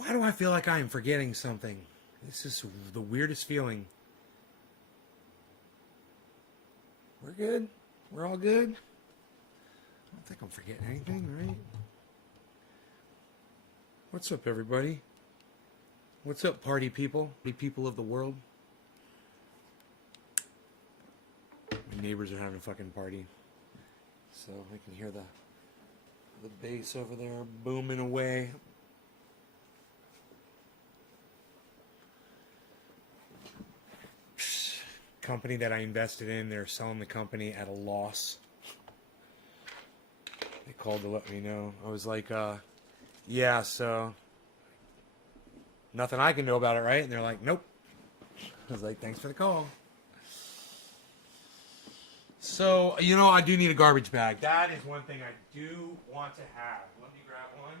Why do I feel like I am forgetting something? This is the weirdest feeling. We're good? We're all good? I don't think I'm forgetting anything, right? What's up, everybody? What's up, party people? Party people of the world? My neighbors are having a fucking party. So I can hear the bass over there booming away. Company that I invested in, they're selling the company at a loss. They called to let me know. I was like, yeah, so nothing I can do about it, right? And they're like, nope. I was like, thanks for the call. So, you know, I do need a garbage bag. That is one thing I do want to have. Let me grab one.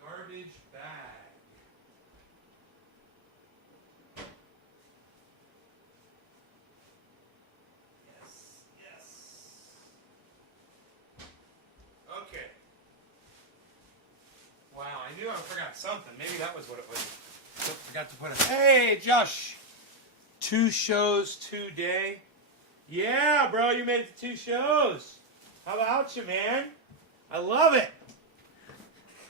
Garbage bag. Okay. Wow, I knew I forgot something. Maybe that was what it was. I forgot to put it. Hey, Josh. 2 shows today. Yeah, bro, you made it to 2 shows. How about you, man? I love it.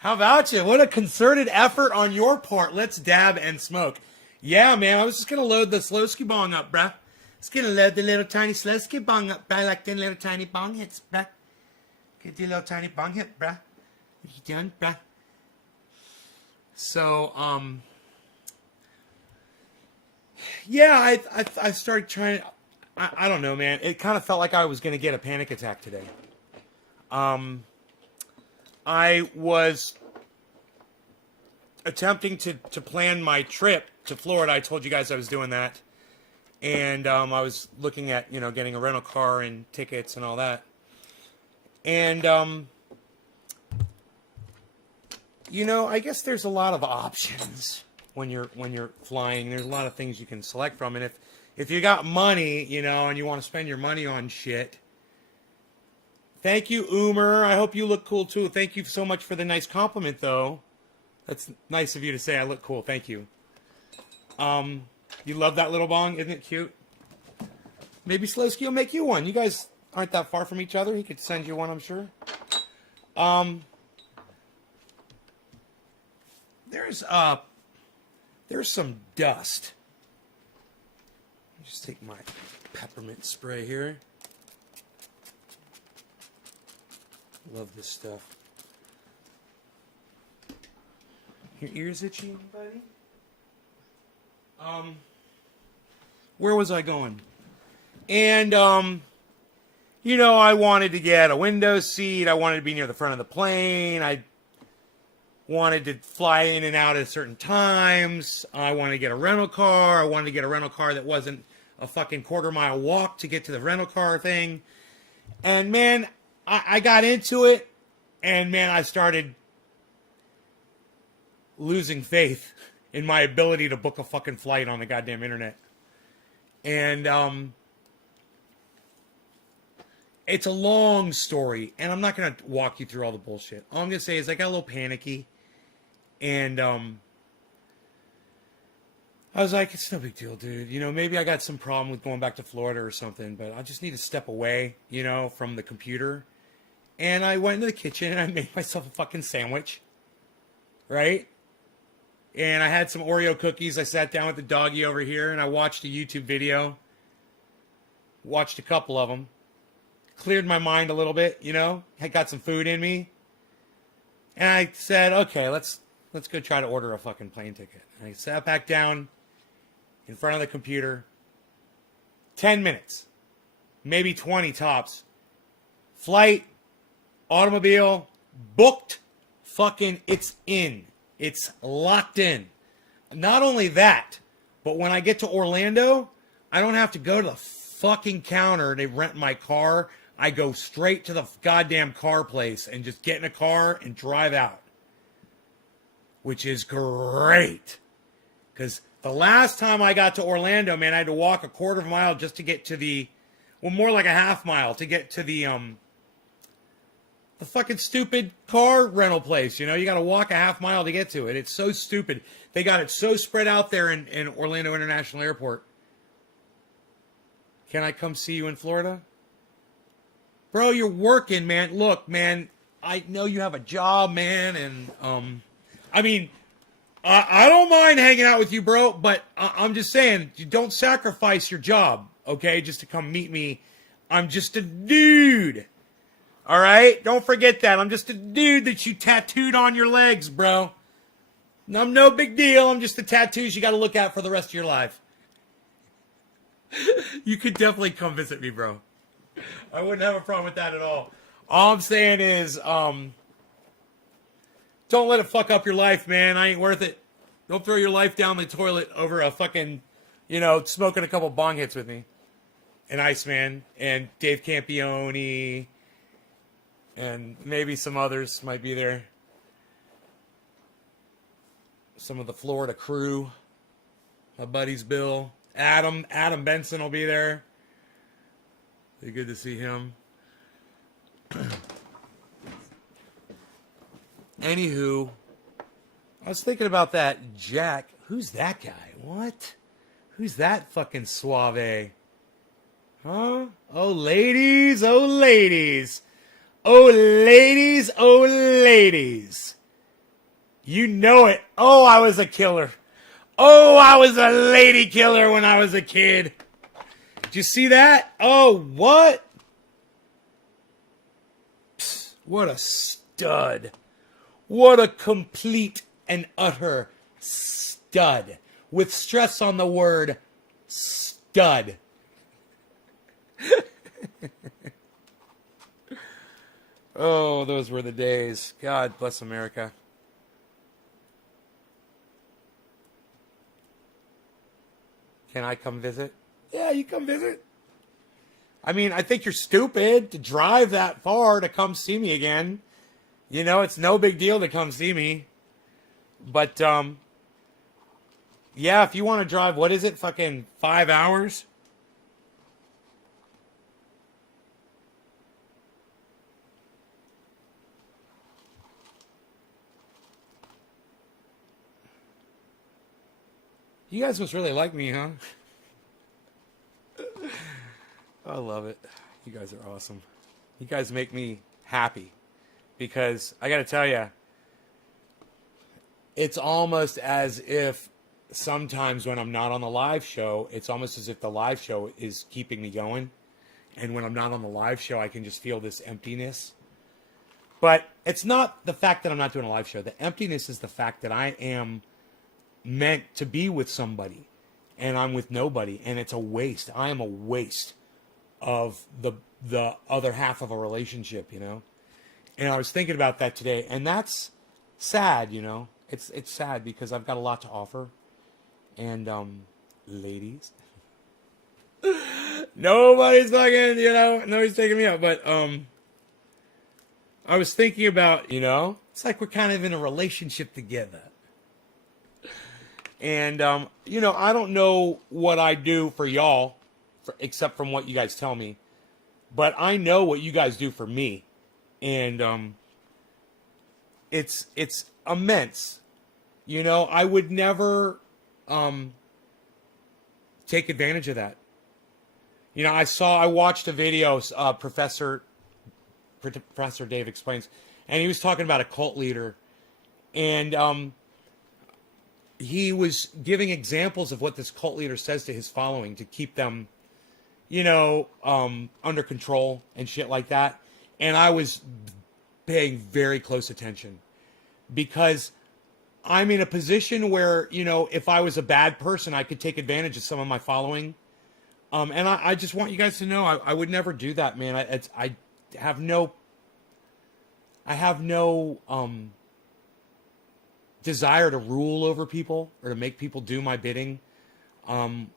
How about you? What a concerted effort on your part. Let's dab and smoke. Yeah, man, I was just going to load the Slowski bong up, bruh. Just going to load the little tiny Slowski bong up, bruh. Like them little tiny bong hits, bruh. Get the little tiny bong hit, bruh. What you doing, bruh? So, yeah, I started trying. I don't know, man. It kind of felt like I was going to get a panic attack today. I was attempting to plan my trip to Florida. I told you guys I was doing that. And I was looking at, you know, getting a rental car and tickets and all that. And, you know, I guess there's a lot of options when you're flying. There's a lot of things you can select from. And if you got money, you know, and you want to spend your money on shit. Thank you, Umer. I hope you look cool, too. Thank you so much for the nice compliment, though. That's nice of you to say I look cool. Thank you. You love that little bong? Isn't it cute? Maybe Slowski will make you one. You guys aren't that far from each other. He could send you one, I'm sure. There's some dust. Let me just take my peppermint spray here. Love this stuff. Your ears itchy, buddy? Where was I going? And, you know, I wanted to get a window seat. I wanted to be near the front of the plane. I wanted to fly in and out at certain times. I wanted to get a rental car. I wanted to get a rental car that wasn't a fucking quarter-mile walk to get to the rental car thing. And, man, I got into it, and, man, I started losing faith in my ability to book a fucking flight on the goddamn internet. And, it's a long story, and I'm not going to walk you through all the bullshit. All I'm going to say is I got a little panicky, and, I was like, it's no big deal, dude. You know, maybe I got some problem with going back to Florida or something, but I just need to step away, you know, from the computer. And I went into the kitchen, and I made myself a fucking sandwich, right? And I had some Oreo cookies. I sat down with the doggy over here, and I watched a YouTube video. Watched a couple of them. Cleared my mind a little bit, you know. I got some food in me. And I said, okay, let's go try to order a fucking plane ticket. And I sat back down in front of the computer. 10 minutes. Maybe 20 tops. Flight. Automobile. Booked. Fucking, it's in. It's locked in. Not only that, but when I get to Orlando, I don't have to go to the fucking counter to rent my car. I go straight to the goddamn car place and just get in a car and drive out. Which is great. Because the last time I got to Orlando, man, I had to walk a quarter of a mile just to get to the, well, more like a half mile to get to the the fucking stupid car rental place. You know, you got to walk a half mile to get to it. It's so stupid. They got it so spread out there in Orlando International Airport. Can I come see you in Florida? Bro, you're working, man. Look, man, I know you have a job, man, and I mean, I don't mind hanging out with you, bro, but I'm just saying, you don't sacrifice your job, okay, just to come meet me. I'm just a dude, all right? Don't forget that. I'm just a dude that you tattooed on your legs, bro. I'm no big deal. I'm just the tattoos you got to look at for the rest of your life. You could definitely come visit me, bro. I wouldn't have a problem with that at all. All I'm saying is, don't let it fuck up your life, man. I ain't worth it. Don't throw your life down the toilet over a fucking, smoking a couple bong hits with me. And Iceman, and Dave Campione, and maybe some others might be there. Some of the Florida crew. My buddies Bill. Adam Benson will be there. Be good to see him. Anywho, I was thinking about that Jack. Who's that guy? What? Who's that fucking suave? Huh? Oh, ladies. Oh, ladies. Oh, ladies. Oh, ladies. You know it. Oh, I was a killer. Oh, I was a lady killer when I was a kid. Did you see that? Oh, what? Psst, what a stud. What a complete and utter stud. With stress on the word stud. Oh, those were the days. God bless America. Can I come visit? Yeah, you come visit. I mean, I think you're stupid to drive that far to come see me again. You know, it's no big deal to come see me. But, yeah, if you want to drive, what is it, fucking 5 hours? You guys must really like me, huh? I love it. You guys are awesome. You guys make me happy. Because, I gotta tell you, it's almost as if sometimes when I'm not on the live show, it's almost as if the live show is keeping me going. And when I'm not on the live show, I can just feel this emptiness. But it's not the fact that I'm not doing a live show. The emptiness is the fact that I am meant to be with somebody. And I'm with nobody. And it's a waste. I am a waste of the other half of a relationship, you know? And I was thinking about that today. And that's sad, you know? It's sad because I've got a lot to offer. And, ladies. Nobody's fucking, nobody's taking me out. But, I was thinking about, it's like we're kind of in a relationship together. And, I don't know what I do for y'all, except from what you guys tell me. But I know what you guys do for me. And, it's immense. I would never, take advantage of that. I watched a video, Professor Dave Explains, and he was talking about a cult leader. And, he was giving examples of what this cult leader says to his following to keep them, under control and shit like that. And I was paying very close attention because I'm in a position where, if I was a bad person, I could take advantage of some of my following. And I just want you guys to know, I would never do that, man. I have no desire to rule over people or to make people do my bidding. And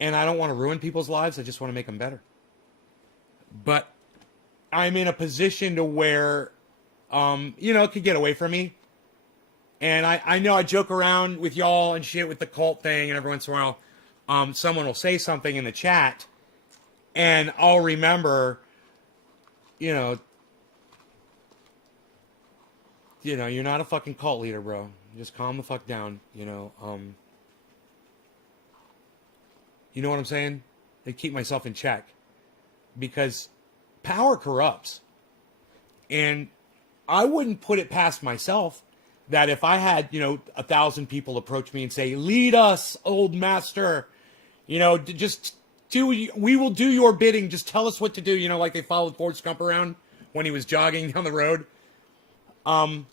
I don't want to ruin people's lives. I just want to make them better. But I'm in a position to where, it could get away from me. And I know I joke around with y'all and shit with the cult thing, and every once in a while, someone will say something in the chat, and I'll remember, you know, you're not a fucking cult leader, bro. Just calm the fuck down, you know. You know what I'm saying? To keep myself in check. Because power corrupts. And I wouldn't put it past myself that if I had, 1,000 people approach me and say, lead us, old master, just we will do your bidding. Just tell us what to do. Like they followed Forrest Gump around when he was jogging down the road. And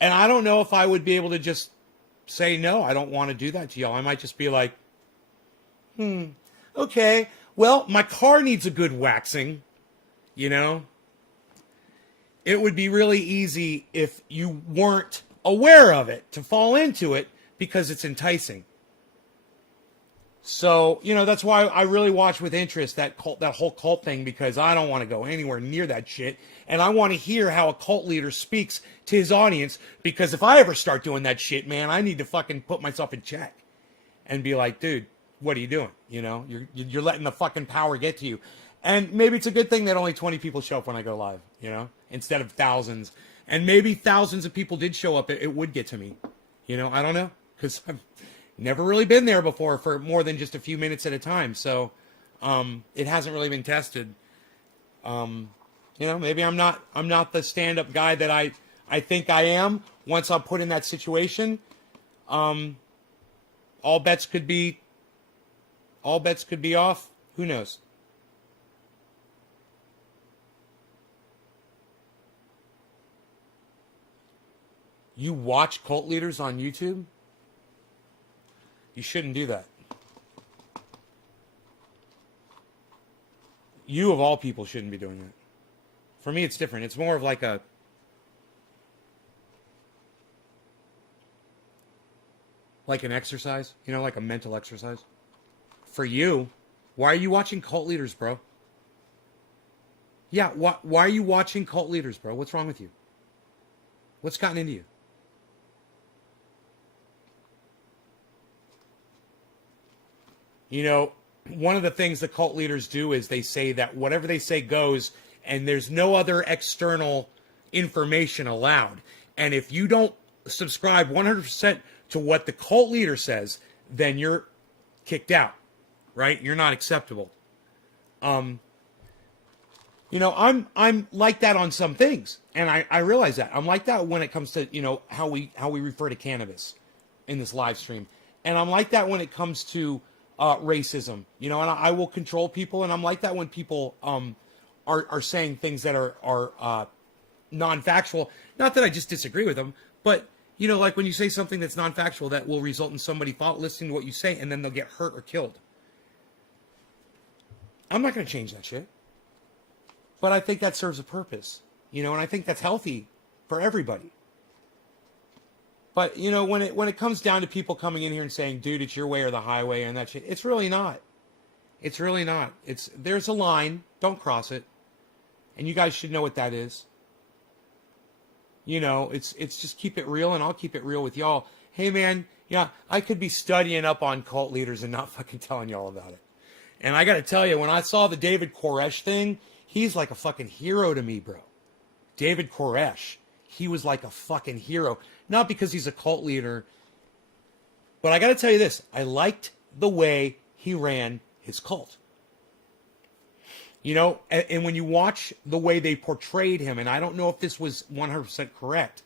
I don't know if I would be able to just say, no, I don't want to do that to y'all. I might just be like, okay, well, my car needs a good waxing, It would be really easy if you weren't aware of it to fall into it because it's enticing. So, that's why I really watch with interest that whole cult thing, because I don't want to go anywhere near that shit. And I want to hear how a cult leader speaks to his audience, because if I ever start doing that shit, man, I need to fucking put myself in check and be like, dude, what are you doing? You're letting the fucking power get to you. And maybe it's a good thing that only 20 people show up when I go live, instead of thousands. And maybe thousands of people did show up. It would get to me. I don't know, because I've never really been there before for more than just a few minutes at a time. So it hasn't really been tested. Maybe I'm not the stand-up guy that I think I am. Once I'm put in that situation, all bets could be off. Who knows? You watch cult leaders on YouTube? You shouldn't do that. You, of all people, shouldn't be doing that. For me, it's different. It's more of like an exercise, like a mental exercise. For you, why are you watching cult leaders, bro? Yeah, why are you watching cult leaders, bro? What's wrong with you? What's gotten into you? One of the things the cult leaders do is they say that whatever they say goes, and there's no other external information allowed. And if you don't subscribe 100% to what the cult leader says, then you're kicked out, right? You're not acceptable. I'm like that on some things, and I realize that. I'm like that when it comes to, how we refer to cannabis in this live stream. And I'm like that when it comes to racism, and I will control people, and I'm like that when people are saying things that are non-factual. Not that I just disagree with them, but like when you say something that's non-factual that will result in somebody listening to what you say, and then they'll get hurt or killed. I'm not going to change that shit, but I think that serves a purpose, and I think that's healthy for everybody. But, when it comes down to people coming in here and saying, dude, it's your way or the highway and that shit, it's really not. It's really not. There's a line. Don't cross it. And you guys should know what that is. It's just keep it real, and I'll keep it real with y'all. Hey, man, I could be studying up on cult leaders and not fucking telling y'all about it. And I got to tell you, when I saw the David Koresh thing, he's like a fucking hero to me, bro. David Koresh. He was like a fucking hero. Not because he's a cult leader, but I got to tell you this. I liked the way he ran his cult. And when you watch the way they portrayed him, and I don't know if this was 100% correct,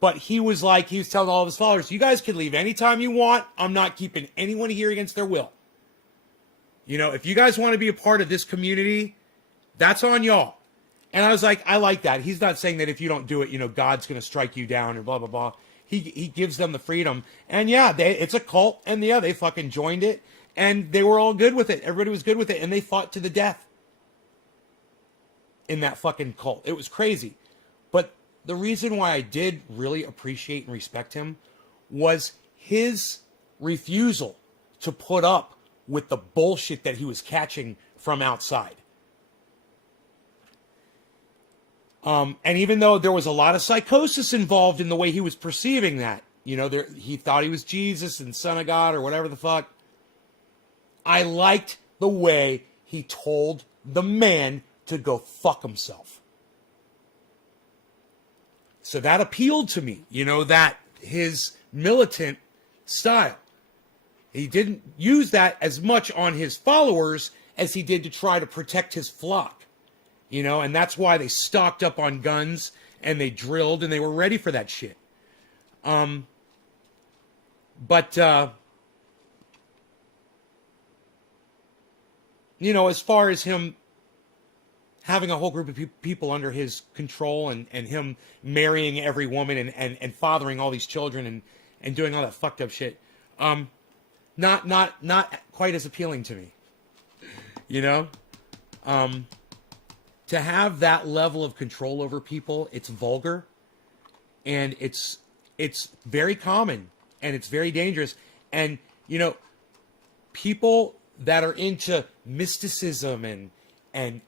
but he was telling all of his followers, you guys can leave anytime you want. I'm not keeping anyone here against their will. If you guys want to be a part of this community, that's on y'all. And I was like, I like that. He's not saying that if you don't do it, God's going to strike you down or blah, blah, blah. He gives them the freedom. And yeah, it's a cult. And yeah, they fucking joined it. And they were all good with it. Everybody was good with it. And they fought to the death in that fucking cult. It was crazy. But the reason why I did really appreciate and respect him was his refusal to put up with the bullshit that he was catching from outside. And even though there was a lot of psychosis involved in the way he was perceiving that, he thought he was Jesus and Son of God or whatever the fuck, I liked the way he told the man to go fuck himself. So that appealed to me, that his militant style. He didn't use that as much on his followers as he did to try to protect his flock. And that's why they stocked up on guns and they drilled and they were ready for that shit. As far as him having a whole group of people under his control and him marrying every woman and fathering all these children and doing all that fucked up shit, not quite as appealing to me. To have that level of control over people, it's vulgar, and it's very common, and it's very dangerous. And people that are into mysticism and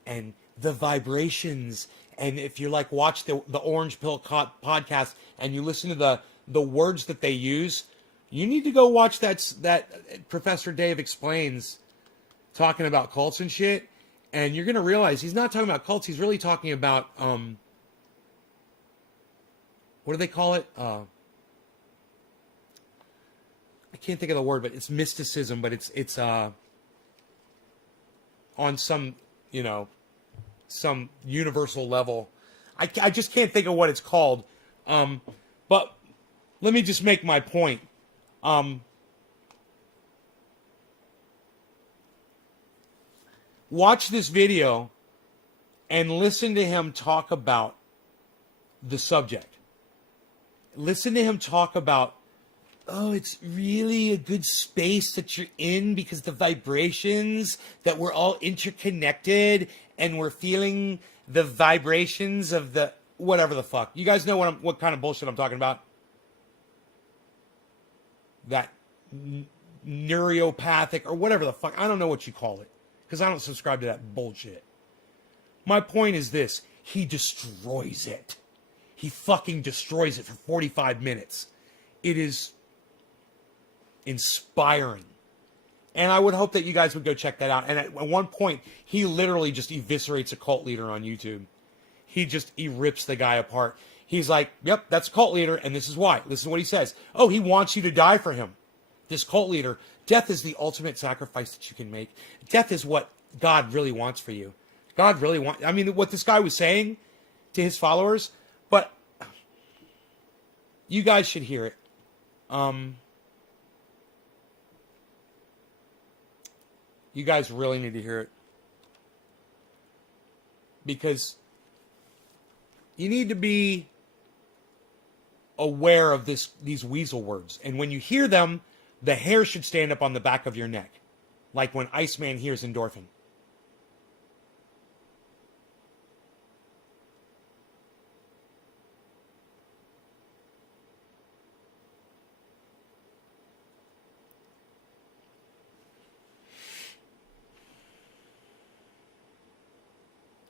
the vibrations, and if you watch the Orange Pill podcast and you listen to the words that they use, you need to go watch that Professor Dave Explains, talking about cults and shit. And you're going to realize he's not talking about cults. He's really talking about, what do they call it? I can't think of the word, but it's mysticism, but it's on some, some universal level. I just can't think of what it's called. But let me just make my point. Watch this video and listen to him talk about the subject. Listen to him talk about, it's really a good space that you're in because the vibrations, that we're all interconnected and we're feeling the vibrations of the whatever the fuck. You guys know what kind of bullshit I'm talking about? That neuropathic or whatever the fuck. I don't know what you call it, because I don't subscribe to that bullshit. My point is this. He destroys it. He fucking destroys it for 45 minutes. It is inspiring. And I would hope that you guys would go check that out. And at one point, he literally just eviscerates a cult leader on YouTube. He rips the guy apart. He's like, yep, that's a cult leader, and this is why. Listen to what he says. Oh, he wants you to die for him. This cult leader. Death is the ultimate sacrifice that you can make. Death is what God really wants for you. God really wants... I mean, what this guy was saying to his followers, but you guys should hear it. You guys really need to hear it. Because you need to be aware of these weasel words. And when you hear them, the hair should stand up on the back of your neck. Like when Iceman hears endorphin.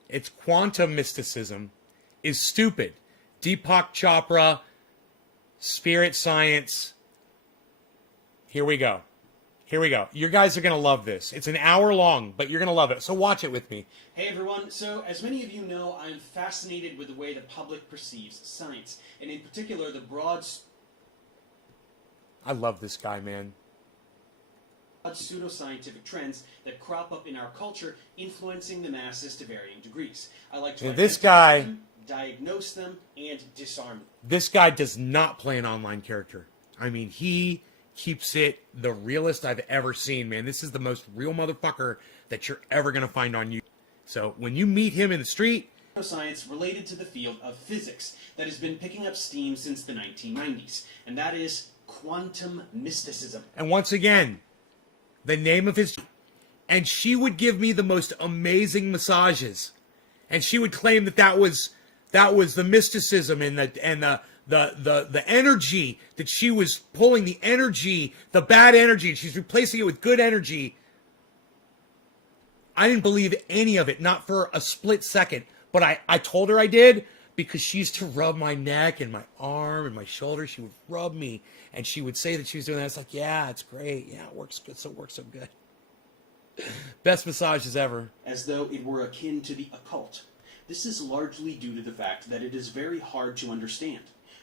It's quantum mysticism is stupid. Deepak Chopra, spirit science. Here we go. Here we go. You guys are going to love this. It's an hour long, but you're going to love it. So watch it with me. Hey everyone. So as many of you know, I'm fascinated with the way the public perceives science, and in particular the broad... I love this guy, man. Pseudoscientific trends that crop up in our culture, influencing the masses to varying degrees. I like to this guy, them, diagnose them, and disarm them. This guy does not play an online character. I mean, he keeps it the realest I've ever seen, man. This is the most real motherfucker that you're ever going to find on YouTube. So when you meet him in the street... Science related to the field of physics that has been picking up steam since the 1990s, and that is quantum mysticism. And once again... the name of his... and she would give me the most amazing massages. And she would claim that was the mysticism and the energy, that she was pulling the energy, the bad energy, and she's replacing it with good energy. I didn't believe any of it, not for a split second. But I told her I did, because she used to rub my neck and my arm and my shoulder. She would rub me, and she would say that she was doing that. It's like, yeah, it's great. Yeah, it works good. So it works so good. Best massages ever. as though it were akin to the occult. This is largely due to the fact that it is very hard to understand.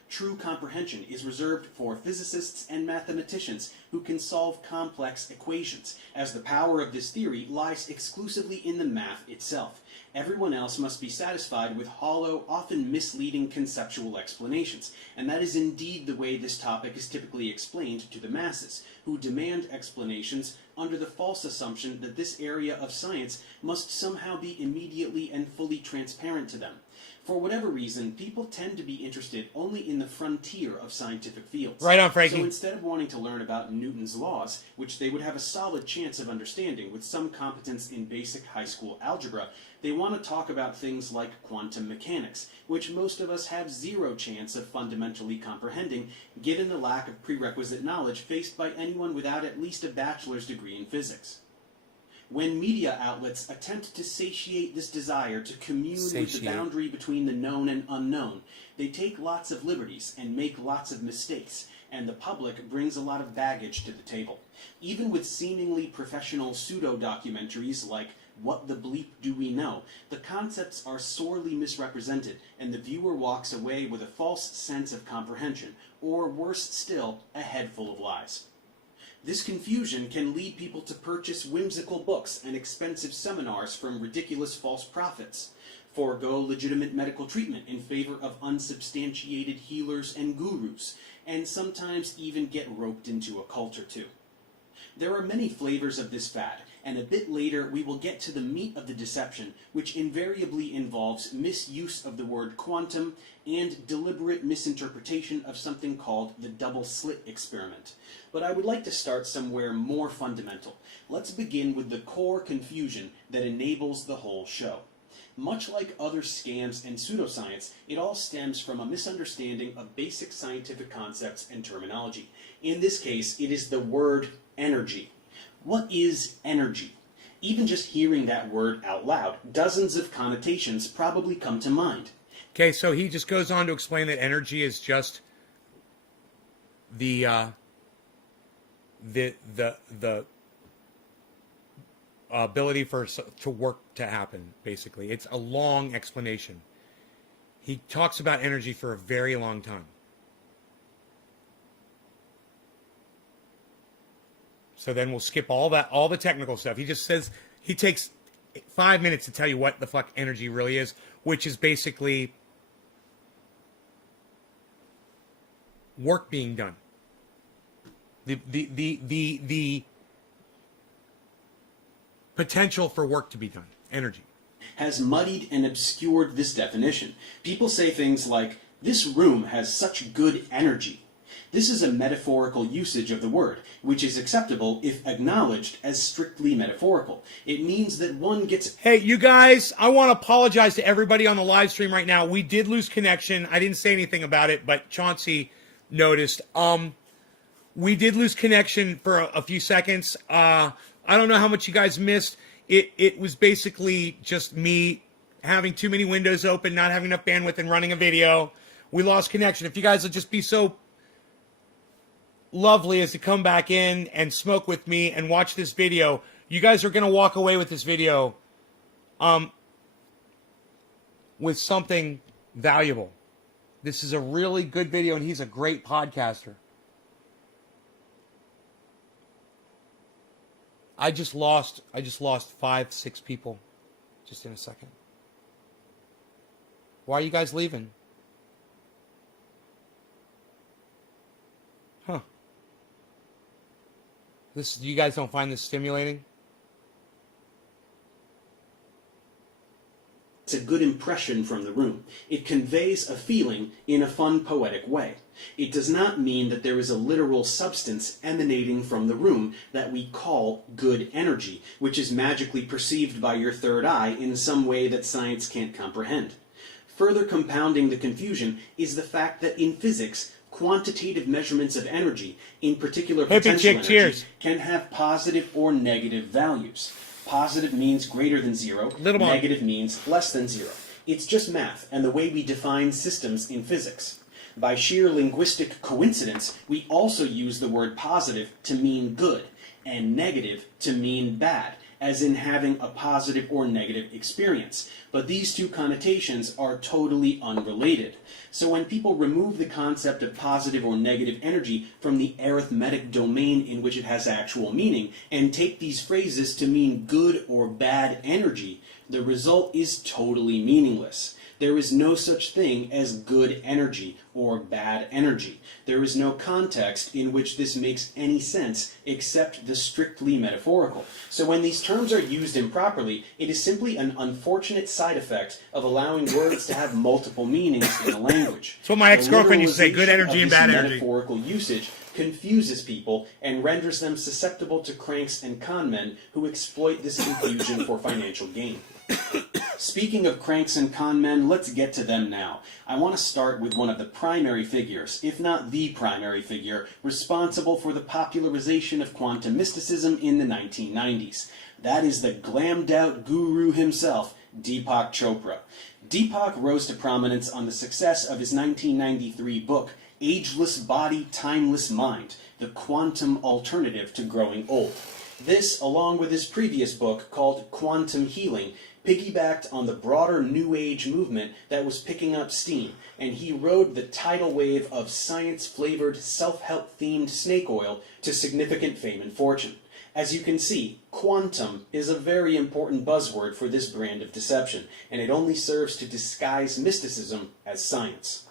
True comprehension is reserved for physicists and mathematicians who can solve complex equations, as the power of this theory lies exclusively in the math itself. Everyone else must be satisfied with hollow, often misleading conceptual explanations, and that is indeed the way this topic is typically explained to the masses, who demand explanations under the false assumption that this area of science must somehow be immediately and fully transparent to them. For whatever reason, people tend to be interested only in the frontier of scientific fields. Right on, Frankie. So instead of wanting to learn about Newton's laws, which they would have a solid chance of understanding with some competence in basic high school algebra, they want to talk about things like quantum mechanics, which most of us have zero chance of fundamentally comprehending, given the lack of prerequisite knowledge faced by anyone without at least a bachelor's degree in physics. When media outlets attempt to satiate this desire to commune with the boundary between the known and unknown, they take lots of liberties and make lots of mistakes, and the public brings a lot of baggage to the table. Even with seemingly professional pseudo-documentaries like What the Bleep Do We Know?, the concepts are sorely misrepresented, and the viewer walks away with a false sense of comprehension, or worse still, a head full of lies. This confusion can lead people to purchase whimsical books and expensive seminars from ridiculous false prophets, forego legitimate medical treatment in favor of unsubstantiated healers and gurus, and sometimes even get roped into a cult or two. There are many flavors of this fad, and a bit later we will get to the meat of the deception, which invariably involves misuse of the word quantum and deliberate misinterpretation of something called the double slit experiment. But I would like to start somewhere more fundamental. Let's begin with the core confusion that enables the whole show. Much like other scams and pseudoscience, it all stems from a misunderstanding of basic scientific concepts and terminology. In this case, it is the word energy. What is energy? Even just hearing that word out loud, dozens of connotations probably come to mind. Okay, so he just goes on to explain that energy is just the ability to work to happen, basically. It's a long explanation. He talks about energy for a very long time. So then we'll skip all the technical stuff. He just says, he takes 5 minutes to tell you what the fuck energy really is, which is basically work being done. The potential for work to be done. Energy. Has muddied and obscured this definition. People say things like, this room has such good energy. This is a metaphorical usage of the word, which is acceptable if acknowledged as strictly metaphorical. It means that one gets... Hey, you guys, I want to apologize to everybody on the live stream right now. We did lose connection. I didn't say anything about it, but Chauncey noticed. We did lose connection for a few seconds. I don't know how much you guys missed. It was basically just me having too many windows open, not having enough bandwidth, and running a video. We lost connection. If you guys would just be so lovely as to come back in and smoke with me and watch this video, you guys are going to walk away with this video with something valuable. This is a really good video, and he's a great podcaster. I just lost 5-6 people just in a second. Why are you guys leaving? Huh. You guys don't find this stimulating? It's a good impression from the room. It conveys a feeling in a fun, poetic way. It does not mean that there is a literal substance emanating from the room that we call good energy, which is magically perceived by your third eye in some way that science can't comprehend. Further compounding the confusion is the fact that in physics, quantitative measurements of energy, in particular potential energy, can have positive or negative values. Positive means greater than zero, negative means less than zero. It's just math and the way we define systems in physics. By sheer linguistic coincidence, we also use the word positive to mean good, and negative to mean bad, as in having a positive or negative experience. But these two connotations are totally unrelated. So when people remove the concept of positive or negative energy from the arithmetic domain in which it has actual meaning, and take these phrases to mean good or bad energy, the result is totally meaningless. There is no such thing as good energy or bad energy. There is no context in which this makes any sense except the strictly metaphorical. So when these terms are used improperly, it is simply an unfortunate side effect of allowing words to have multiple meanings in a language. That's what my ex-girlfriend used to say, good energy and bad energy. Metaphorical usage confuses people and renders them susceptible to cranks and con men who exploit this confusion for financial gain. Speaking of cranks and con men, let's get to them now. I want to start with one of the primary figures, if not the primary figure, responsible for the popularization of quantum mysticism in the 1990s. That is the glammed out guru himself, Deepak Chopra. Deepak rose to prominence on the success of his 1993 book, Ageless Body, Timeless Mind, The Quantum Alternative to Growing Old. This, along with his previous book called Quantum Healing, piggybacked on the broader New Age movement that was picking up steam, and he rode the tidal wave of science-flavored, self-help themed snake oil to significant fame and fortune. As you can see, quantum is a very important buzzword for this brand of deception, and it only serves to disguise mysticism as science.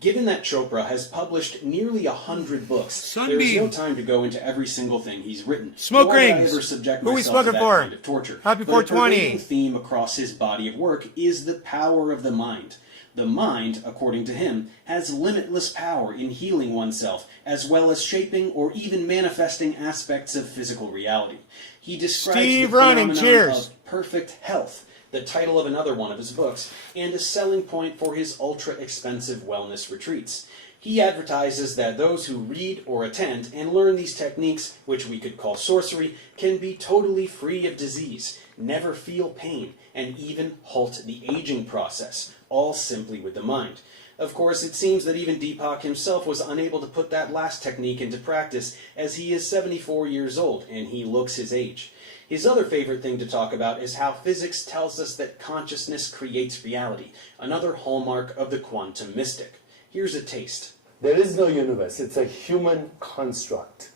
Given that Chopra has published nearly 100 books, there is no time to go into every single thing he's written. Smoke Nor would I rings. ever subject Who are we myself to smoking that for? kind of torture. Happy But a 420. pervading theme across his body of work is the power of the mind. The mind, according to him, has limitless power in healing oneself, as well as shaping or even manifesting aspects of physical reality. He describes Steve the Ronan, phenomenon cheers. of perfect health, the title of another one of his books, and a selling point for his ultra-expensive wellness retreats. He advertises that those who read or attend and learn these techniques, which we could call sorcery, can be totally free of disease, never feel pain, and even halt the aging process, all simply with the mind. Of course, it seems that even Deepak himself was unable to put that last technique into practice, as he is 74 years old, and he looks his age. His other favorite thing to talk about is how physics tells us that consciousness creates reality, another hallmark of the quantum mystic. Here's a taste. There is no universe. It's a human construct.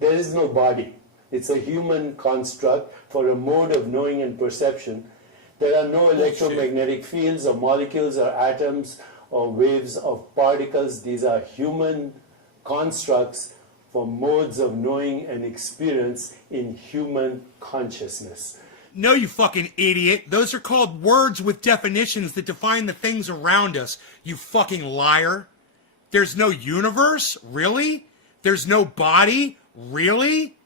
There is no body. It's a human construct for a mode of knowing and perception. There are no electromagnetic fields or molecules or atoms or waves of particles. These are human constructs for modes of knowing and experience in human consciousness. No, you fucking idiot. Those are called words with definitions that define the things around us, you fucking liar. There's no universe? Really? There's no body? Really?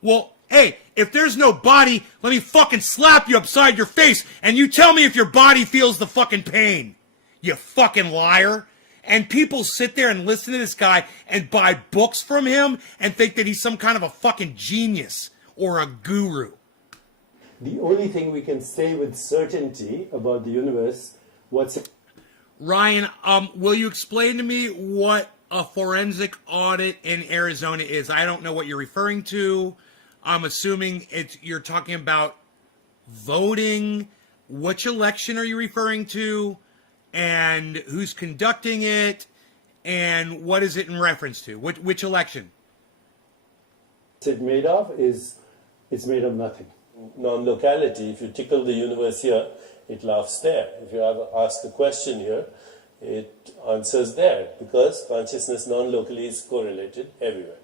Well, hey, if there's no body, let me fucking slap you upside your face and you tell me if your body feels the fucking pain. You fucking liar. And people sit there and listen to this guy and buy books from him and think that he's some kind of a fucking genius or a guru. The only thing we can say with certainty about the universe, Ryan, will you explain to me what a forensic audit in Arizona is? I don't know what you're referring to. I'm assuming you're talking about voting. Which election are you referring to? And who's conducting it? And what is it in reference to? Which election? it's made of it's made of nothing. Non-locality, if you tickle the universe here, it laughs there. If you ask a question here, it answers there, because consciousness non-locally is correlated everywhere.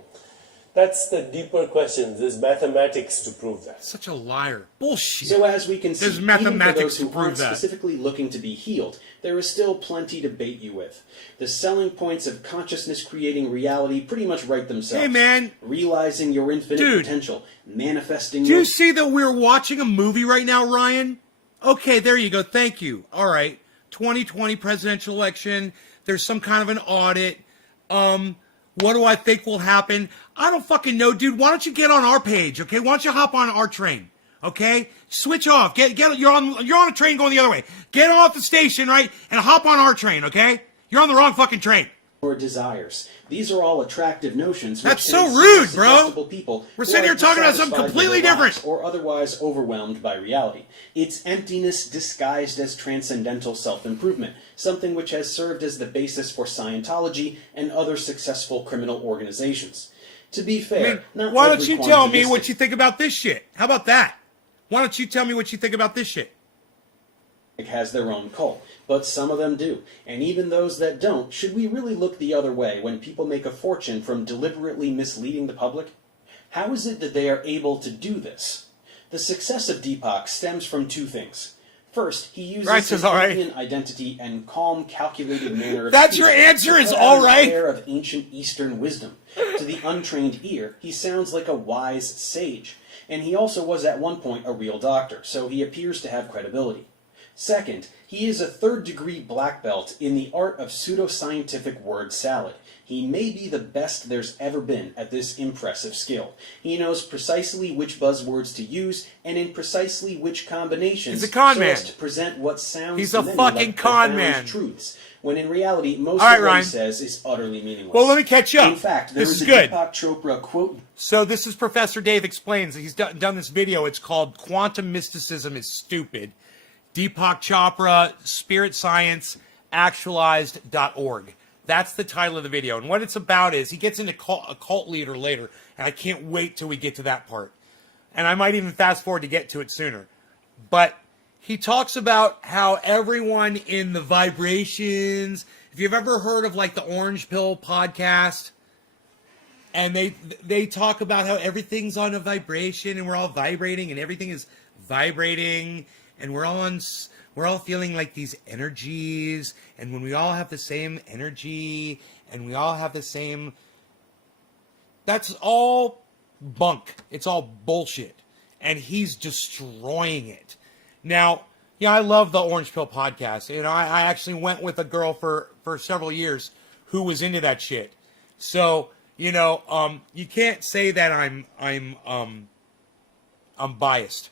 That's the deeper question. There's mathematics to prove that. Such a liar. Bullshit. So as we can see, There's even for mathematics those to who prove aren't that. specifically looking to be healed, there is still plenty to bait you with. The selling points of consciousness creating reality pretty much write themselves. Hey, man. Realizing your infinite Dude. potential, manifesting Do your... you see that we're watching a movie right now, Ryan? Okay, there you go. Thank you. All right. 2020 presidential election. There's some kind of an audit. What do I think will happen? I don't fucking know, dude. Why don't you get on our page, okay? Why don't you hop on our train, okay? Switch off. You're on a train going the other way. Get off the station, right? And hop on our train, okay? You're on the wrong fucking train. or desires. These are all attractive notions. That's which so can rude, seduce bro. suggestible people We're who sitting are here talking about something dissatisfied with completely their lives different. or otherwise overwhelmed by reality. It's emptiness disguised as transcendental self-improvement, something which has served as the basis for Scientology and other successful criminal organizations. To be fair, not why don't every you tell me quantitative- what you think about this shit? How about that? Why don't you tell me what you think about this shit? has their own cult, but some of them do. And even those that don't, should we really look the other way when people make a fortune from deliberately misleading the public? How is it that they are able to do this? The success of Deepak stems from two things. First, he uses Right, his says all right. Indian identity and calm, calculated manner of That's speech your answer to is put all out an right? air of ancient Eastern wisdom. To the untrained ear, he sounds like a wise sage. And he also was at one point a real doctor, so he appears to have credibility. Second, he is a third-degree black belt in the art of pseudoscientific word salad. He may be the best there's ever been at this impressive skill. He knows precisely which buzzwords to use and in precisely which combinations He's a con so man. as to present what sounds He's to a many fucking like con profound man. truths, when in reality most All right, of what Ryan. he says is utterly meaningless. Well, let me catch you up. In fact, there This is is a good. Deepak Chopra quote. So this is Professor Dave Explains. He's done this video. It's called Quantum Mysticism is Stupid. Deepak Chopra, Spirit Science, Actualized.org. That's the title of the video. And what it's about is he gets into a cult leader later, and I can't wait till we get to that part. And I might even fast forward to get to it sooner. But he talks about how everyone in the vibrations, if you've ever heard of like the Orange Pill podcast, and they talk about how everything's on a vibration and we're all vibrating and everything is vibrating and we're all feeling like these energies, and when we all have the same energy and we all have the same, that's all bunk. It's all bullshit. And he's destroying it. Now, I love the Orange Pill podcast. I actually went with a girl for several years who was into that shit. So, you can't say that I'm biased.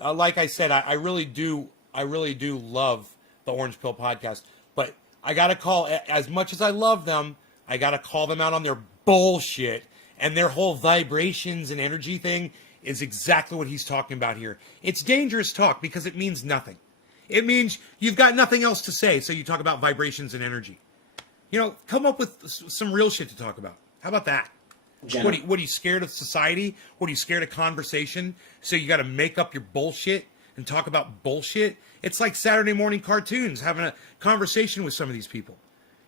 Like I said, I really do love the Orange Pill podcast, but I gotta call, as much as I love them, I gotta call them out on their bullshit, and their whole vibrations and energy thing is exactly what he's talking about here. It's dangerous talk because it means nothing. It means you've got nothing else to say, so you talk about vibrations and energy. Come up with some real shit to talk about. How about that? What are you scared of society? What are you scared of conversation? So you got to make up your bullshit and talk about bullshit? It's like Saturday morning cartoons, having a conversation with some of these people.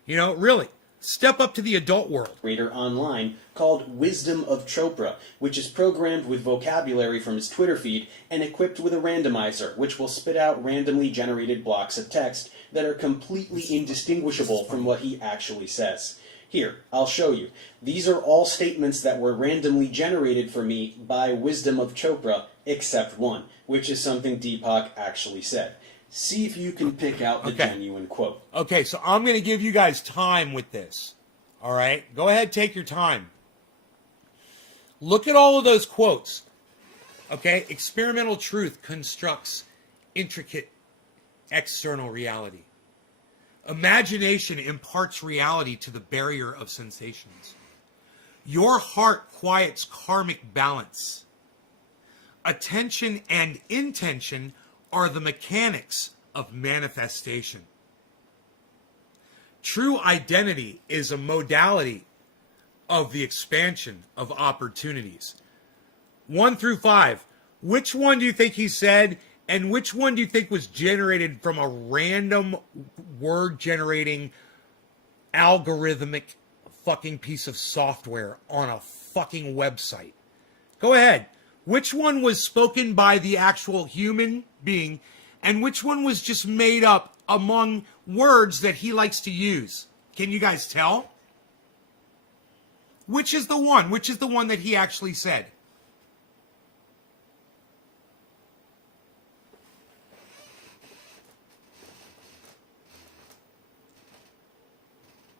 Really, step up to the adult world. Creator online called Wisdom of Chopra, which is programmed with vocabulary from his Twitter feed and equipped with a randomizer, which will spit out randomly generated blocks of text that are completely indistinguishable from what he actually says. Here, I'll show you. These are all statements that were randomly generated for me by Wisdom of Chopra, except one, which is something Deepak actually said. See if you can pick out the genuine quote. Okay, so I'm going to give you guys time with this. All right? Go ahead, take your time. Look at all of those quotes. Okay? Experimental truth constructs intricate external reality. Imagination imparts reality to the barrier of sensations. Your heart quiets karmic balance. Attention and intention are the mechanics of manifestation. True identity is a modality of the expansion of opportunities. 1 through 5. Which one do you think he said? And which one do you think was generated from a random word generating algorithmic fucking piece of software on a fucking website? Go ahead. Which one was spoken by the actual human being, and which one was just made up among words that he likes to use? Can you guys tell? Which is the one? Which is the one that he actually said?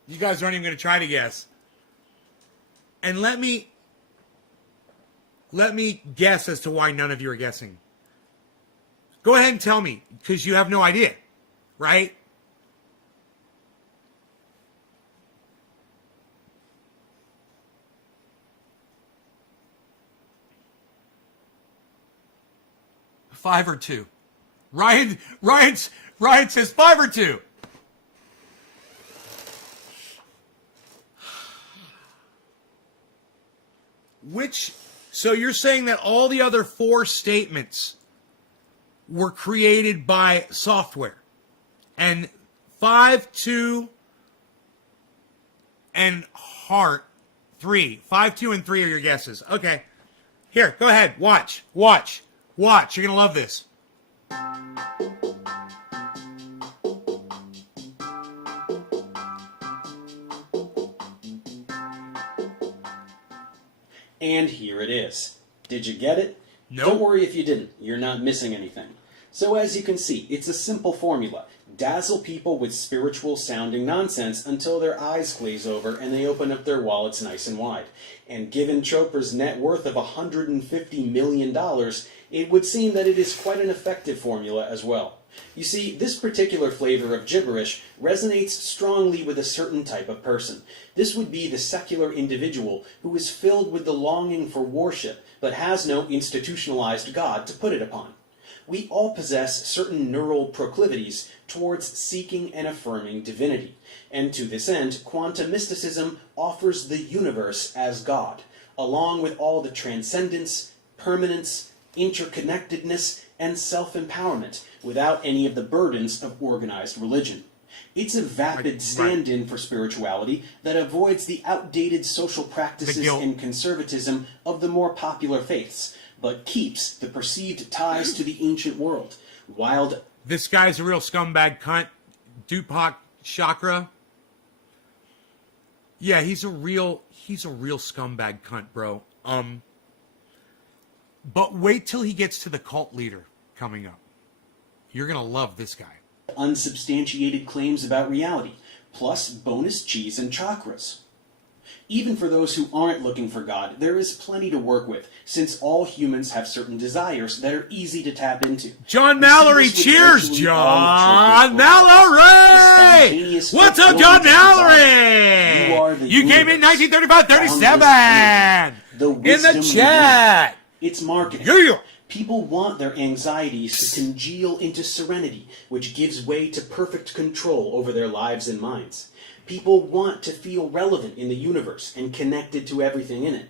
You guys aren't even going to try to guess. And let me guess as to why none of you are guessing. Go ahead and tell me, because you have no idea, right? 5 or 2. Ryan says 5 or 2. So you're saying that all the other 4 statements were created by software, and 5, 2, and heart 3. 5, 2, and 3 are your guesses. Okay. Here, go ahead. Watch. You're gonna love this. And here it is. Did you get it? Nope. Don't worry if you didn't. You're not missing anything. So as you can see, it's a simple formula. Dazzle people with spiritual-sounding nonsense until their eyes glaze over and they open up their wallets nice and wide. And given Chopra's net worth of $150 million, it would seem that it is quite an effective formula as well. You see, this particular flavor of gibberish resonates strongly with a certain type of person. This would be the secular individual who is filled with the longing for worship, but has no institutionalized God to put it upon. We all possess certain neural proclivities towards seeking and affirming divinity, and to this end, quantum mysticism offers the universe as God, along with all the transcendence, permanence, interconnectedness, and self-empowerment, without any of the burdens of organized religion. It's a vapid stand-in for spirituality that avoids the outdated social practices and conservatism of the more popular faiths, but keeps the perceived ties to the ancient world. This guy's a real scumbag cunt. Deepak Chakra. Yeah, he's a real scumbag cunt, bro. But wait till he gets to the cult leader coming up. You're gonna love this guy. Unsubstantiated claims about reality, plus bonus cheese and chakras. Even for those who aren't looking for God, there is plenty to work with, since all humans have certain desires that are easy to tap into. John Mallory, cheers, John Mallory! What's up, John Mallory? You came in 1935-37 in the chat. It's marketing. Yeah. People want their anxieties to congeal into serenity, which gives way to perfect control over their lives and minds. People want to feel relevant in the universe and connected to everything in it.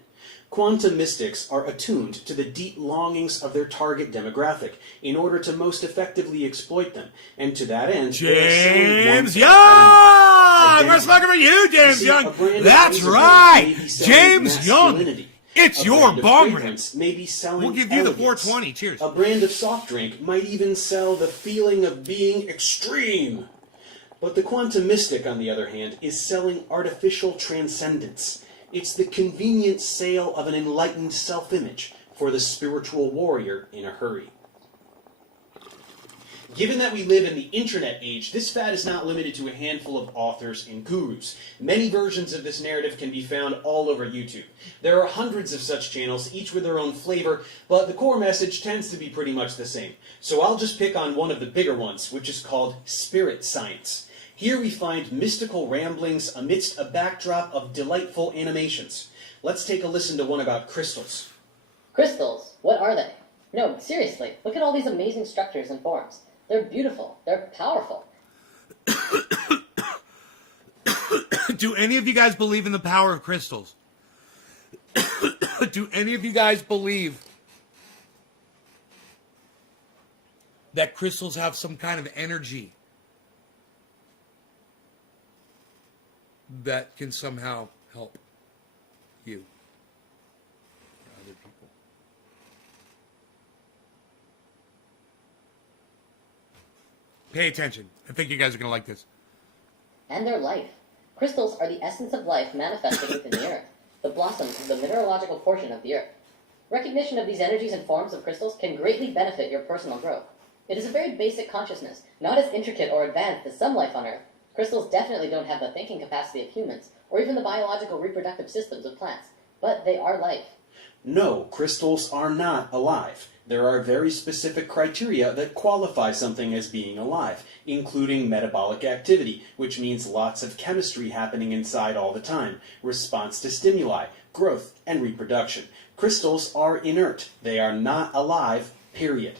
Quantum mystics are attuned to the deep longings of their target demographic in order to most effectively exploit them, and to that end, James Young! We're smoking for you, James Young! That's right! James Young! It's your bong rip. We'll give you the 420. Cheers. A brand of soft drink might even sell the feeling of being extreme. But the quantum mystic, on the other hand, is selling artificial transcendence. It's the convenient sale of an enlightened self-image for the spiritual warrior in a hurry. Given that we live in the internet age, this fad is not limited to a handful of authors and gurus. Many versions of this narrative can be found all over YouTube. There are hundreds of such channels, each with their own flavor, but the core message tends to be pretty much the same. So I'll just pick on one of the bigger ones, which is called Spirit Science. Here we find mystical ramblings amidst a backdrop of delightful animations. Let's take a listen to one about crystals. Crystals? What are they? No, seriously, look at all these amazing structures and forms. They're beautiful. They're powerful. Do any of you guys believe in the power of crystals? Do any of you guys believe that crystals have some kind of energy that can somehow help you or other people? Pay attention. I think you guys are going to like this. And their life. Crystals are the essence of life manifesting within the earth, the blossoms of the mineralogical portion of the earth. Recognition of these energies and forms of crystals can greatly benefit your personal growth. It is a very basic consciousness, not as intricate or advanced as some life on earth. Crystals definitely don't have the thinking capacity of humans, or even the biological reproductive systems of plants, but they are life. No, crystals are not alive. There are very specific criteria that qualify something as being alive, including metabolic activity, which means lots of chemistry happening inside all the time, response to stimuli, growth, and reproduction. Crystals are inert. They are not alive, period.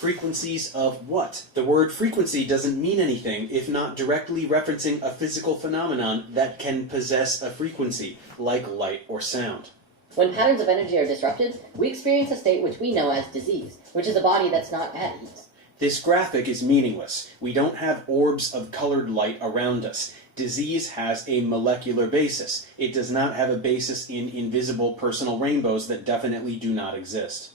Frequencies of what? The word frequency doesn't mean anything if not directly referencing a physical phenomenon that can possess a frequency, like light or sound. When patterns of energy are disrupted, we experience a state which we know as disease, which is a body that's not at ease. This graphic is meaningless. We don't have orbs of colored light around us. Disease has a molecular basis. It does not have a basis in invisible personal rainbows that definitely do not exist.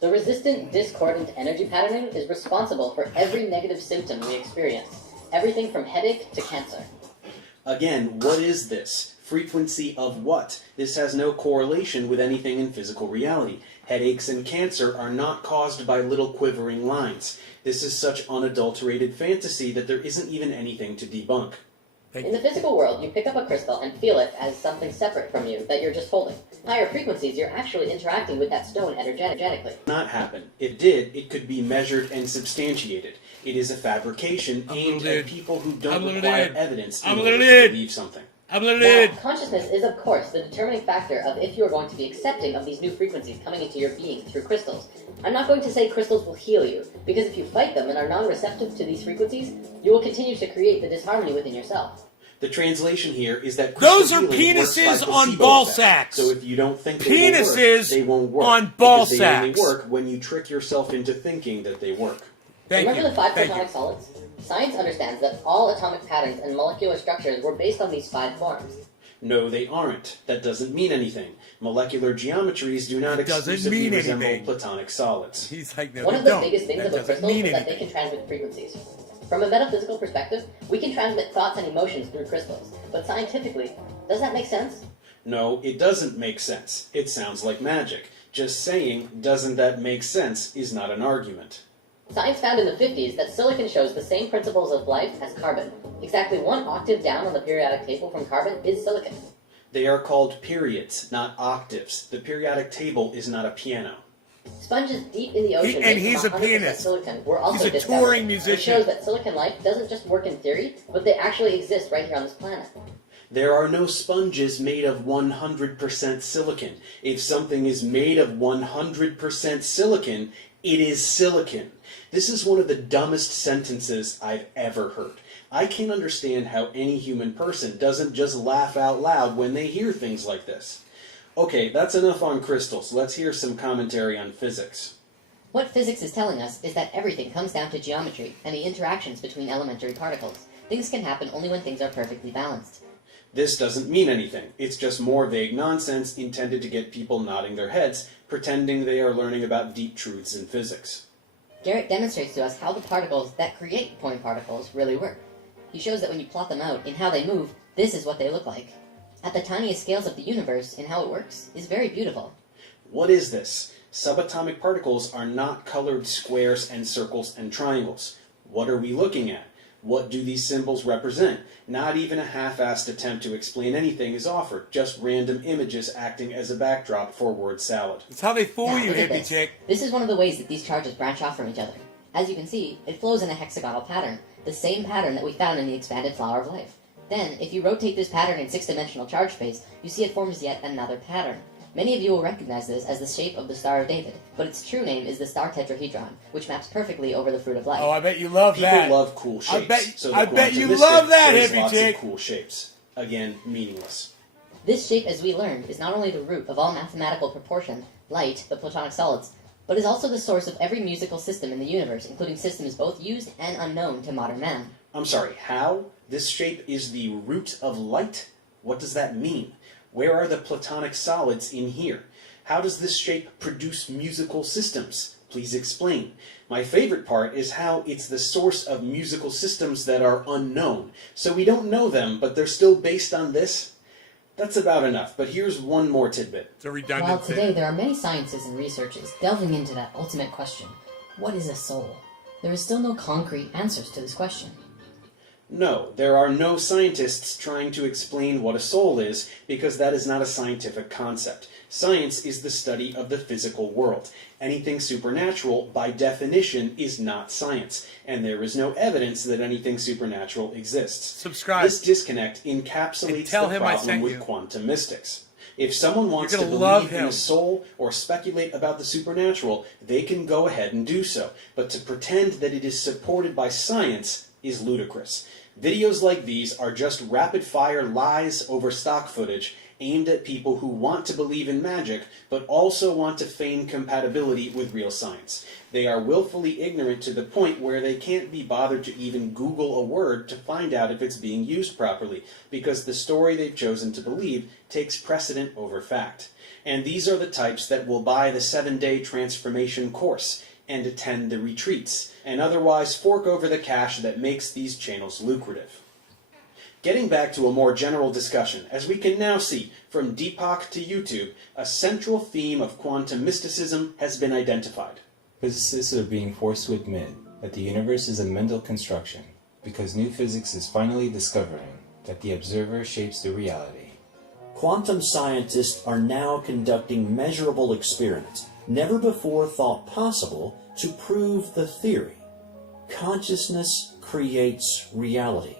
The resistant, discordant energy patterning is responsible for every negative symptom we experience, everything from headache to cancer. Again, what is this? Frequency of what? This has no correlation with anything in physical reality. Headaches and cancer are not caused by little quivering lines. This is such unadulterated fantasy that there isn't even anything to debunk. In the physical world, you pick up a crystal and feel it as something separate from you that you're just holding. Higher frequencies, you're actually interacting with that stone energetically. Not happen. If it did, it could be measured and substantiated. It is a fabrication aimed at people who don't require evidence in order to believe something. Now, consciousness is, of course, the determining factor of if you are going to be accepting of these new frequencies coming into your being through crystals. I'm not going to say crystals will heal you, because if you fight them and are non-receptive to these frequencies, you will continue to create the disharmony within yourself. The translation here is that those are crystal healing works by penises on placebo ball effect. sacks. So if you don't think Penises they won't work on ball because sacks. They only work when you trick yourself into thinking that they work. Remember the 5 Thank platonic you. solids? Science understands that all atomic patterns and molecular structures were based on these 5 forms. No, they aren't. That doesn't mean anything. Molecular geometries do not It doesn't exclusively mean resemble anything. platonic solids. He's like, no, One they of the don't. biggest things That about doesn't crystals mean is that they anything. can transmit frequencies. From a metaphysical perspective, we can transmit thoughts and emotions through crystals. But scientifically, does that make sense? No, it doesn't make sense. It sounds like magic. Just saying, doesn't that make sense, is not an argument. Science found in the 50s that silicon shows the same principles of life as carbon. Exactly 1 octave down on the periodic table from carbon is silicon. They are called periods, not octaves. The periodic table is not a piano. Sponges deep in the ocean and made he's from a 100% pianist. silicon were also He's a discovered, touring which musician. shows that silicon life doesn't just work in theory, but they actually exist right here on this planet. There are no sponges made of 100% silicon. If something is made of 100% silicon, it is silicon. This is one of the dumbest sentences I've ever heard. I can't understand how any human person doesn't just laugh out loud when they hear things like this. Okay, that's enough on crystals. Let's hear some commentary on physics. What physics is telling us is that everything comes down to geometry and the interactions between elementary particles. Things can happen only when things are perfectly balanced. This doesn't mean anything. It's just more vague nonsense intended to get people nodding their heads, pretending they are learning about deep truths in physics. Garrett demonstrates to us how the particles that create point particles really work. He shows that when you plot them out in how they move, this is what they look like. At the tiniest scales of the universe and how it works is very beautiful. What is this? Subatomic particles are not colored squares and circles and triangles. What are we looking at? What do these symbols represent? Not even a half-assed attempt to explain anything is offered, just random images acting as a backdrop for word salad. It's how they fool Now, you, look at hippie this. chick. This is one of the ways that these charges branch off from each other. As you can see, it flows in a hexagonal pattern, the same pattern that we found in the expanded flower of life. Then, if you rotate this pattern in 6-dimensional charge space, you see it forms yet another pattern. Many of you will recognize this as the shape of the Star of David, but its true name is the star tetrahedron, which maps perfectly over the fruit of life. Oh, I bet you love People that. love cool shapes. I bet you love that, shows hippie lots chick. of cool shapes. Again, meaningless. This shape, as we learned, is not only the root of all mathematical proportion, light, the platonic solids, but is also the source of every musical system in the universe, including systems both used and unknown to modern man. I'm sorry, how? This shape is the root of light? What does that mean? Where are the platonic solids in here? How does this shape produce musical systems? Please explain. My favorite part is how it's the source of musical systems that are unknown. So we don't know them, but they're still based on this? That's about enough, but here's one more tidbit. It's a While redundant today thing. there are many sciences and researches delving into that ultimate question, what is a soul? There is still no concrete answers to this question. No, there are no scientists trying to explain what a soul is, because that is not a scientific concept. Science is the study of the physical world. Anything supernatural, by definition, is not science, and there is no evidence that anything supernatural exists. Subscribe. This disconnect And encapsulates tell the him I problem sent with you. quantum mystics. If someone wants to You're gonna love believe in him. a soul or speculate about the supernatural, they can go ahead and do so. But to pretend that it is supported by science is ludicrous. Videos like these are just rapid-fire lies over stock footage aimed at people who want to believe in magic, but also want to feign compatibility with real science. They are willfully ignorant to the point where they can't be bothered to even Google a word to find out if it's being used properly, because the story they've chosen to believe takes precedent over fact. And these are the types that will buy the 7-day transformation course and attend the retreats, and otherwise fork over the cash that makes these channels lucrative. Getting back to a more general discussion, as we can now see, from Deepak to YouTube, a central theme of quantum mysticism has been identified. Physicists are being forced to admit that the universe is a mental construction, because new physics is finally discovering that the observer shapes the reality. Quantum scientists are now conducting measurable experiments, never before thought possible, to prove the theory. Consciousness creates reality.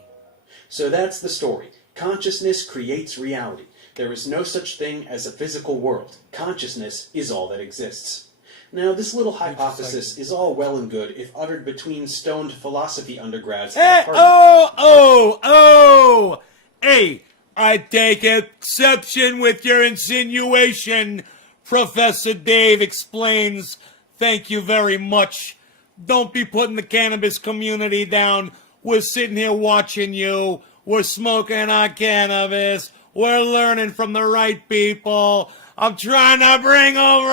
So that's the story. Consciousness creates reality. There is no such thing as a physical world. Consciousness is all that exists. Now, this little hypothesis is all well and good if uttered between stoned philosophy undergrads at Hey, a party. hey, I take exception with your insinuation, Professor Dave explains. Thank you very much. Don't be putting the cannabis community down. We're sitting here watching you. We're smoking our cannabis. We're learning from the right people. I'm trying to bring over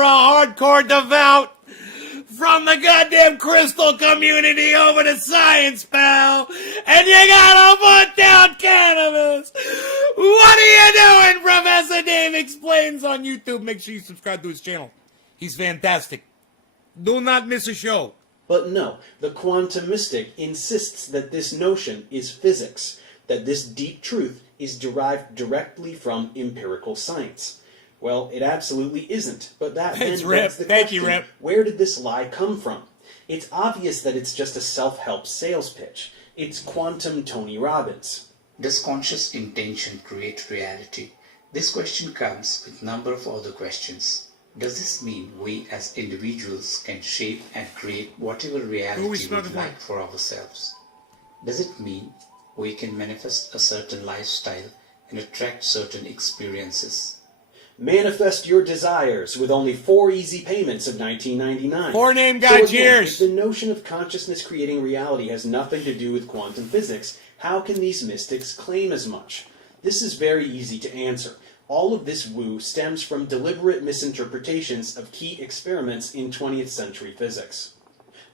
a hardcore devout from the goddamn crystal community over to science, pal. And you gotta put down cannabis. What are you doing? Professor Dave Explains on YouTube. Make sure you subscribe to his channel. He's fantastic. Do not miss a show. But no, the quantum mystic insists that this notion is physics, that this deep truth is derived directly from empirical science. Well, it absolutely isn't, but that then Thanks, Rip. begs the Thank you, question, Rip. where did this lie come from? It's obvious that it's just a self-help sales pitch. It's quantum Tony Robbins. Does conscious intention create reality? This question comes with a number of other questions. Does this mean we as individuals can shape and create whatever reality we would like for ourselves? Does it mean we can manifest a certain lifestyle and attract certain experiences? Manifest your desires with only 4 easy payments of $19.99. 4 name guy, So again, cheers. if the notion of consciousness creating reality has nothing to do with quantum physics, how can these mystics claim as much? This is very easy to answer. All of this woo stems from deliberate misinterpretations of key experiments in 20th century physics.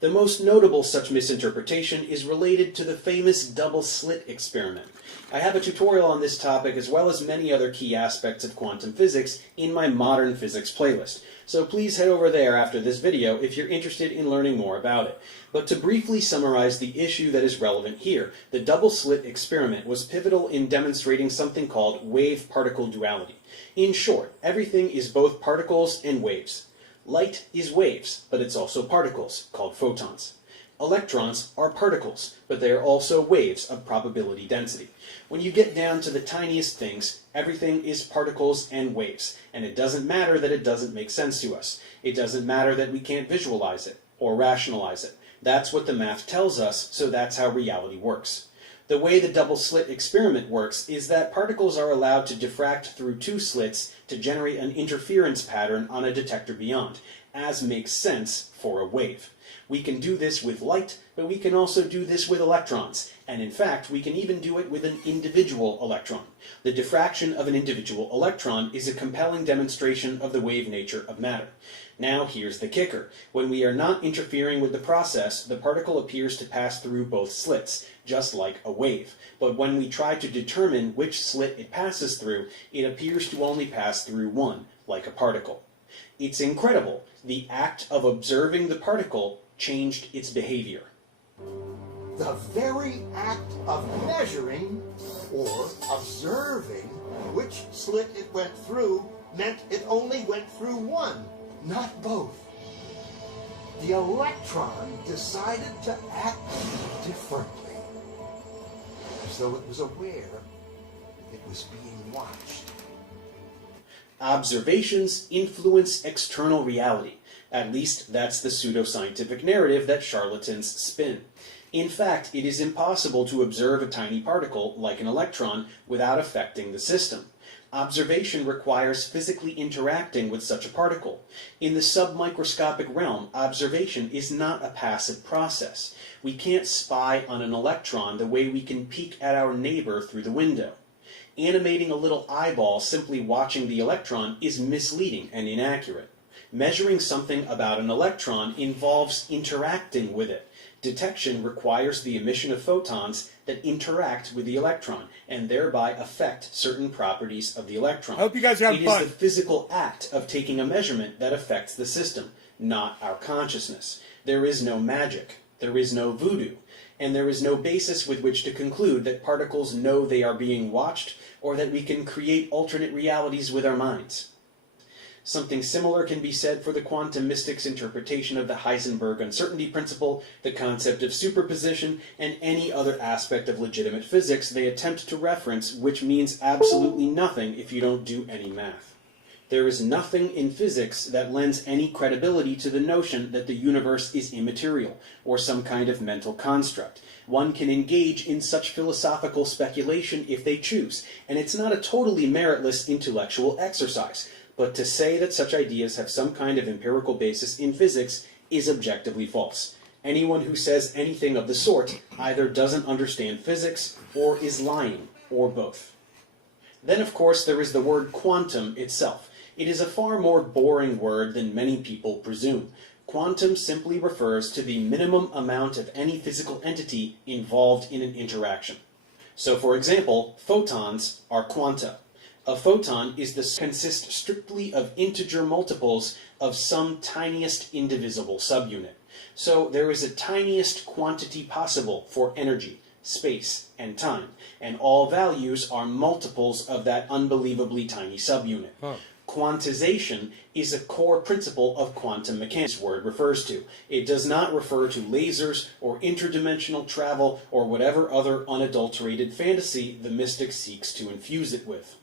The most notable such misinterpretation is related to the famous double slit experiment. I have a tutorial on this topic as well as many other key aspects of quantum physics in my Modern Physics playlist, so please head over there after this video if you're interested in learning more about it. But to briefly summarize the issue that is relevant here, the double slit experiment was pivotal in demonstrating something called wave-particle duality. In short, everything is both particles and waves. Light is waves, but it's also particles, called photons. Electrons are particles, but they are also waves of probability density. When you get down to the tiniest things, everything is particles and waves, and it doesn't matter that it doesn't make sense to us. It doesn't matter that we can't visualize it or rationalize it. That's what the math tells us, so that's how reality works. The way the double slit experiment works is that particles are allowed to diffract through 2 slits to generate an interference pattern on a detector beyond, as makes sense for a wave. We can do this with light, but we can also do this with electrons, and in fact we can even do it with an individual electron. The diffraction of an individual electron is a compelling demonstration of the wave nature of matter. Now here's the kicker. When we are not interfering with the process, the particle appears to pass through both slits, just like a wave. But when we try to determine which slit it passes through, it appears to only pass through one, like a particle. It's incredible. The act of observing the particle changed its behavior. The very act of measuring or observing which slit it went through meant it only went through one, not both. The electron decided to act differently, as though it was aware it was being watched. Observations influence external reality. At least that's the pseudoscientific narrative that charlatans spin. In fact, it is impossible to observe a tiny particle, like an electron, without affecting the system. Observation requires physically interacting with such a particle. In the submicroscopic realm, observation is not a passive process. We can't spy on an electron the way we can peek at our neighbor through the window. Animating a little eyeball simply watching the electron is misleading and inaccurate. Measuring something about an electron involves interacting with it. Detection requires the emission of photons that interact with the electron and thereby affect certain properties of the electron. I hope you guys are having fun. It is the physical act of taking a measurement that affects the system, not our consciousness. There is no magic, there is no voodoo, and there is no basis with which to conclude that particles know they are being watched or that we can create alternate realities with our minds. Something similar can be said for the quantum mystics' interpretation of the Heisenberg uncertainty principle, the concept of superposition, and any other aspect of legitimate physics they attempt to reference, which means absolutely nothing if you don't do any math. There is nothing in physics that lends any credibility to the notion that the universe is immaterial, or some kind of mental construct. One can engage in such philosophical speculation if they choose, and it's not a totally meritless intellectual exercise. But to say that such ideas have some kind of empirical basis in physics is objectively false. Anyone who says anything of the sort either doesn't understand physics or is lying, or both. Then, of course, there is the word quantum itself. It is a far more boring word than many people presume. Quantum simply refers to the minimum amount of any physical entity involved in an interaction. So, for example, photons are quanta. A photon consists strictly of integer multiples of some tiniest indivisible subunit. So there is a tiniest quantity possible for energy, space, and time, and all values are multiples of that unbelievably tiny subunit. Quantization is a core principle of quantum mechanics, this word refers to. It does not refer to lasers or interdimensional travel or whatever other unadulterated fantasy the mystic seeks to infuse it with.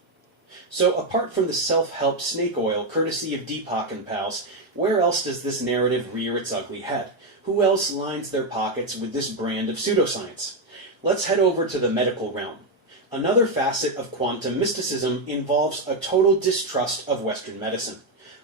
So apart from the self-help snake oil courtesy of Deepak and pals, where else does this narrative rear its ugly head? Who else lines their pockets with this brand of pseudoscience? Let's head over to the medical realm. Another facet of quantum mysticism involves a total distrust of Western medicine.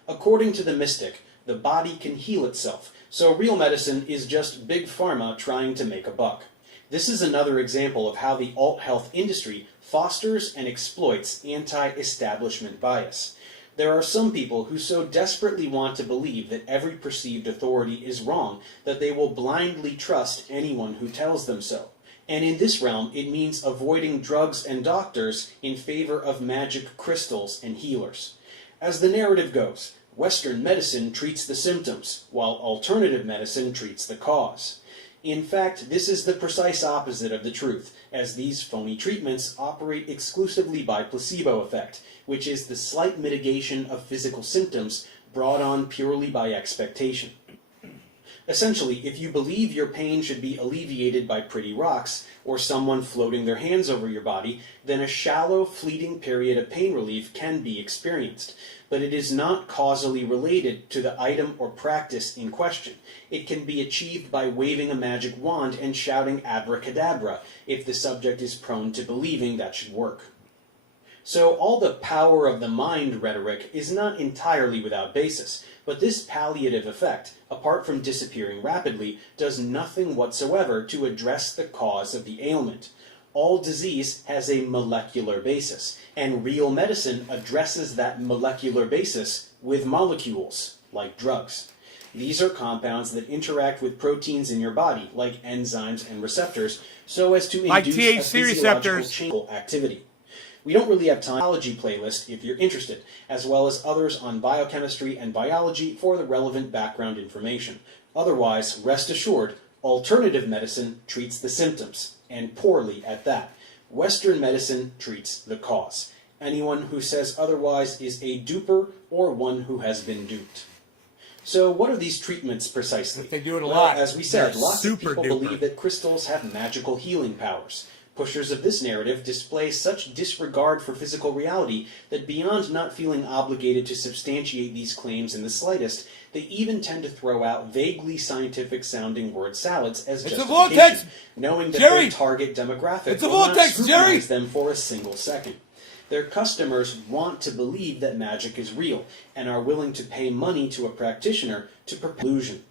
According to the mystic, the body can heal itself, so real medicine is just big pharma trying to make a buck. This is another example of how the alt-health industry fosters and exploits anti-establishment bias. There are some people who so desperately want to believe that every perceived authority is wrong that they will blindly trust anyone who tells them so. And in this realm, it means avoiding drugs and doctors in favor of magic crystals and healers. As the narrative goes, Western medicine treats the symptoms, while alternative medicine treats the cause. In fact, this is the precise opposite of the truth, as these phony treatments operate exclusively by placebo effect, which is the slight mitigation of physical symptoms brought on purely by expectation. Essentially, if you believe your pain should be alleviated by pretty rocks, or someone floating their hands over your body, then a shallow, fleeting period of pain relief can be experienced. But it is not causally related to the item or practice in question. It can be achieved by waving a magic wand and shouting abracadabra, if the subject is prone to believing that should work. So all the power of the mind rhetoric is not entirely without basis, but this palliative effect, apart from disappearing rapidly, does nothing whatsoever to address the cause of the ailment. All disease has a molecular basis, and real medicine addresses that molecular basis with molecules, like drugs. These are compounds that interact with proteins in your body, like enzymes and receptors, so as to like induce THC a physiological receptors. change in activity. We don't really have time for biology playlist if you're interested, as well as others on biochemistry and biology for the relevant background information. Otherwise, rest assured, alternative medicine treats the symptoms, and poorly at that. Western medicine treats the cause. Anyone who says otherwise is a duper or one who has been duped. So what are these treatments precisely? They do it a Well, lot. as we said, They're lots of super people duper. believe that crystals have magical healing powers. Pushers of this narrative display such disregard for physical reality that beyond not feeling obligated to substantiate these claims in the slightest, they even tend to throw out vaguely scientific-sounding word salads as It's a justification, vortex! knowing that Jerry! their target demographic It's a will not vortex, Jerry! scrutinize them for a single second. Their customers want to believe that magic is real and are willing to pay money to a practitioner to illusion.